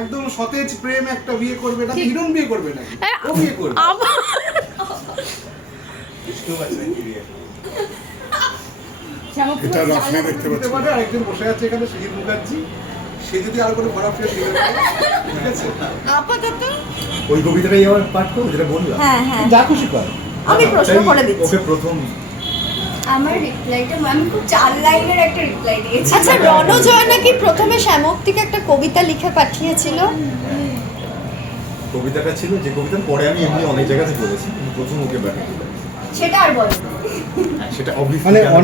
একদম সতেজ প্রেম একটা বিয়ে করবে না, হিরণ বিয়ে করবে না, ও বিয়ে করবে। এটা রাফলি দেখতে পাচ্ছি। আরেকজন বসে আছে এখানে, সুজিত মুখার্জি। সে যদি আর কোনো খারাপ ফিরে ঠিক আছে, আপাতত ওই কবিতাটাই আমার পাঠ করো যেটা বললাম। হ্যাঁ হ্যাঁ যা খুশি কর। আমি প্রশ্ন করে দিচ্ছি। ওকে প্রথম আমার রিপ্লাইটা আমি খুব 4 লাইনের একটা রিপ্লাই দিয়েছি। আচ্ছা, রণজয় নাকি প্রথমে শ্যামক্তিকে একটা কবিতা লিখে পাঠিয়েছিল। কবিতাটা ছিল যে কবিতার পরে আমি এমনি অনেক জায়গাতে বলেছি, কিন্তু প্রথম ওকে পাঠিয়েছিলাম। সেটা আর বলো সেটা obviously মানে জানা-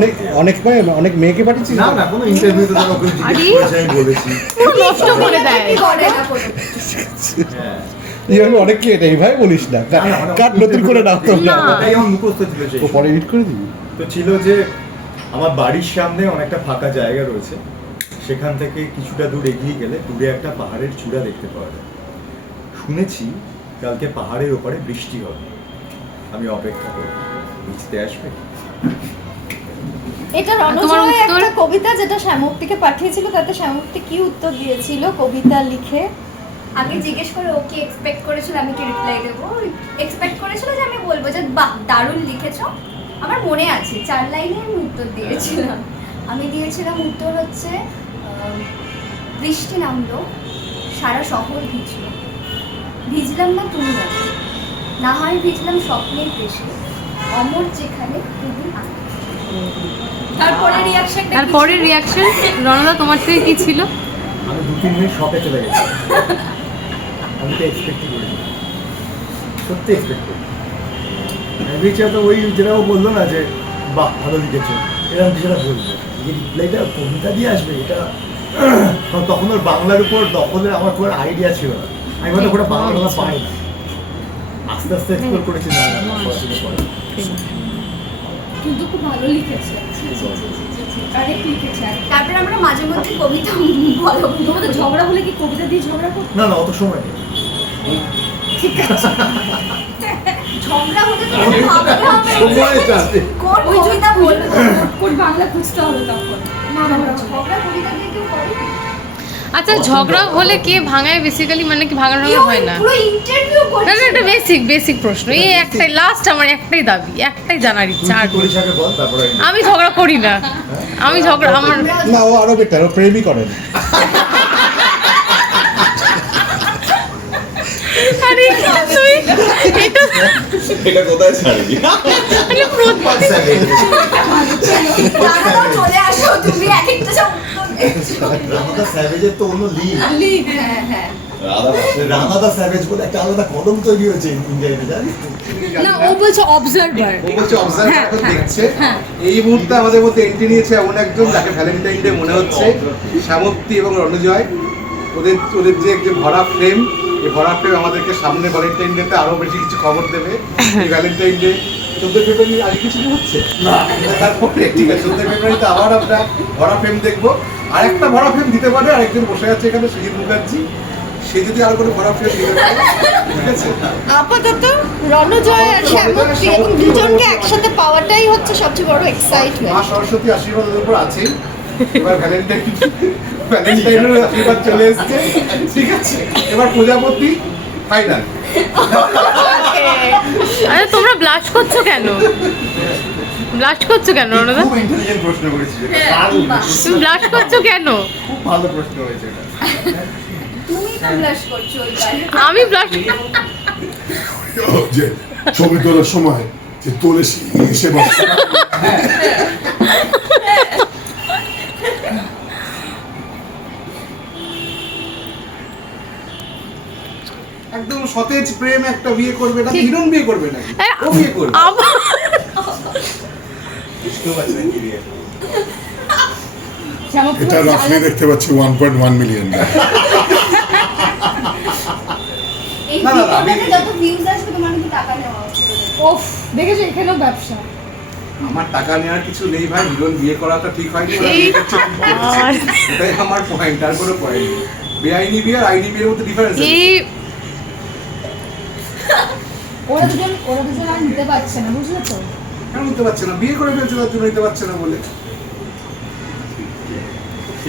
অনেক মেয়েকে পাঠিয়েছিস? না না, কোনো ইন্টারভিউতে তো ওকে জিজ্ঞেস করেছে, আমি বলেছি। পুরো নষ্ট করে দেয়। কি করে না কোনো হ্যাঁ। এইভাবে অনেককে এটা এইভাবে বলিস না, কাট নতুন করে নাও তো। না। ওটাই আমার মুখস্থ ছিল সেই ও পরে এডিট করে দিবি। তো ছিল যে আমার বাড়ির সামনে অনেকটা ফাঁকা জায়গা রয়েছে, সেখান থেকে কিছুটা দূর এগিয়ে গেলে দূরে একটা পাহাড়ের চূড়া দেখতে পাওয়া যায়। শুনেছি কালকে পাহাড়ের ওপারে বৃষ্টি হবে, আমি অপেক্ষা করব, বুঝতে আসবে। এটা তোমার রণজয় উত্তর? একটা কবিতা যেটা শ্যামক্তিকে পাঠিয়েছিল, তাতে শ্যামক্তি কি উত্তর দিয়েছিল কবিতা লিখে? আগে জিজ্ঞেস করে ও কি এক্সপেক্ট করেছিল আমি কি রিপ্লাই দেবো। এক্সপেক্ট করেছিল যে আমি বলবো যে বাহ দারুণ লিখেছো। আমার মনে আছে 4 লাইনে আমি উত্তর দিয়েছিলাম। আমি দিয়েছিলাম উত্তর হচ্ছে বৃষ্টি নামলো, সারা শহর ভিজলো, ভিজলাম না তুমি দেখো, না হয় ভিজলাম স্বপ্নের দেশে, অমর যেখানে তুমি আমি। তারপরে রিয়াকশনটা তারপরের রিয়াকশন রণদা তোমার থেকে কি ছিল? আমি 2-3 মিনিট শপে চলে গেছি। আমি তো এক্সপেক্টই করিনি, সত্যি এক্সপেক্ট করি। তো ওই যেটা ও বললো না যে বাহ ভালো লিখেছো, এরকম কিছুটা বলবো, যে রিপ্লাইটা কবিতা দিয়ে আসবে এটা। তখন ওর বাংলার উপর দখলের আমার কোনো আইডিয়া ছিল না, আমি হয়তো ওটা বাংলা কথা পাই না, আস্তে আস্তে এক্সপ্লোর করেছি। না না, পড়াশোনা করে কিন্তু খুব ভালো লিখেছে, অনেক লিখেছে। তারপরে আমরা মাঝে মধ্যে কবিতা বলো, তোমাদের ঝগড়া হলে কি কবিতা দিয়ে ঝগড়া করো? না না, অত সময় নেই। ঝগড়া হলে তো ভাবতে হবে সময়টা আছে। কোন কবিতা বলবো, কোন বাংলা খুঁজতে হবে তখন। না না, ঝগড়া কবিতা দিয়ে কেউ করে? আচ্ছা, ঝগড়া হলে কে ভাঙায় বেসিক্যালি, মানে কি ভাঙানো হয় না? পুরো ইন্টারভিউ না করছে। না, এটা বেসিক প্রশ্ন। এই একটাই লাস্ট, আমার একটাই দাবি, একটাই জানার ইচ্ছা। আর করিস আগে বল, তারপরে আমি ঝগড়া করি না, আমি ঝগড়া আমার না, ও আরো বেটার, ও প্রেমই করেন। আরে তুই এটা এটা কোথায় ছাড়বি? মানে দাঁড়াও, চলে আসো তুমি, এক একটা সব রানাদা স্যাভেজের তো অন্য লিগ। হ্যাঁ হ্যাঁ রানাদা স্যাভেজ বলে একটা আলাদা কলম তৈরি হয়েছে ইন্ডিয়াতে, জানিস তো? না, ও বলছে অবজারভার। ও বলছে অবজার্ভ এখন দেখছে। এই মুহূর্তে আমাদের মধ্যে এন্ট্রি নিয়েছে এমন একজন যাকে ভ্যালেন্টাইন ডে মনে হচ্ছে, শ্যামত্তি এবং রণজয়। ওদের যে ভরা ফ্রেম, এই ভরা ফ্রেম আমাদেরকে সামনে ভ্যালেন্টাইন ডেতে আরো বেশি কিছু খবর দেবে। এই ভ্যালেন্টাইন ডে 14 ফেব্রুয়ারি আগে কিছু হচ্ছে না, তারপরে ঠিক আছে 14 ফেব্রুয়ারিতে আবার আমরা ভরা ফ্রেম দেখবো। আর একটা ভরা ফ্রেম দিতে পারে আরেকজন বসে আছে এখানে, সুজিত মুখার্জি। সে যদি আর কোনো ভরা ফ্রেম দিতে পারে, ঠিক আছে। আপাতত রণজয় আর শ্যামক্তি এবং দুজনকে একসাথে পাওয়াটাই হচ্ছে সবচেয়ে বড় মা এক্সাইটমেন্ট। সরস্বতী আশীর্বাদ ওদের উপর আছে। এবার ভ্যালেন্টাইনের আশীর্বাদ চলে এসছে, ঠিক আছে। এবার প্রজাপতি ফাইনাল। আরে তোমরা ব্লাশ করছো কেন? ব্লাশ করছো কেন রণদা? খুব ইন্টেলিজেন্ট প্রশ্ন করেছিস এটা। তুমি ব্লাশ করছো কেন? খুব ভালো প্রশ্ন হয়েছে এটা। তুমি তো ব্লাশ করছো ওইবার। আমি ব্লাশ যে ছবি তোলার সময় যে তোলে সে বাচ্চা একদম সতেজ প্রেম একটা বিয়ে করবে না, হিরণ বিয়ে করবে না, ও বিয়ে করবে। বুঝতেও পারছি না কি দিয়ে। এটা রাফলি দেখতে পাচ্ছি 1.1 মিলিয়ন। এই না, না, ভিডিওটাতে আমি- যত ভিউজ আসবে তোমার কিন্তু টাকা নেওয়া উচিত। ওফ, দেখেছো এখানেও ব্যবসা। আমার টাকা নেওয়ার কিছু নেই ভাই, হিরণ বিয়ে করাটা ঠিক হয়নি। এটাই আমার পয়েন্ট, আর কোনো পয়েন্ট নেই। বেআইনি বিয়ে আর আইনি বিয়ের মধ্যে ডিফারেন্স আছে। এই ওরা দুজন আর নিতে পারছে না, বুঝলে তো? কেন নিতে পারছে না? বিয়ে করে ফেলছে, তার জন্য নিতে পারছে না বলে।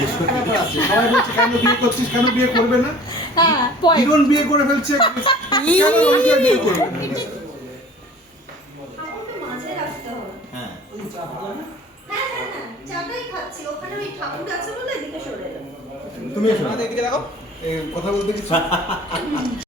একটা ব্যাপার আছে। সবাই বলছে কেন বিয়ে করছিস, কেন বিয়ে করবে না? হ্যাঁ point. হিরণ বিয়ে করে ফেলছে, কেন রণজয় বিয়ে করবে না? আমাকে মাঝে রাখতে হবে। হ্যাঁ হ্যাঁ হ্যাঁ হ্যাঁ, চাটাই খাচ্ছি, ওখানে ওই ঠাকুর আছে বলে এদিকে সরে এলাম। তুমি এসো, এদিকে দেখো, কথা বলতে কিছু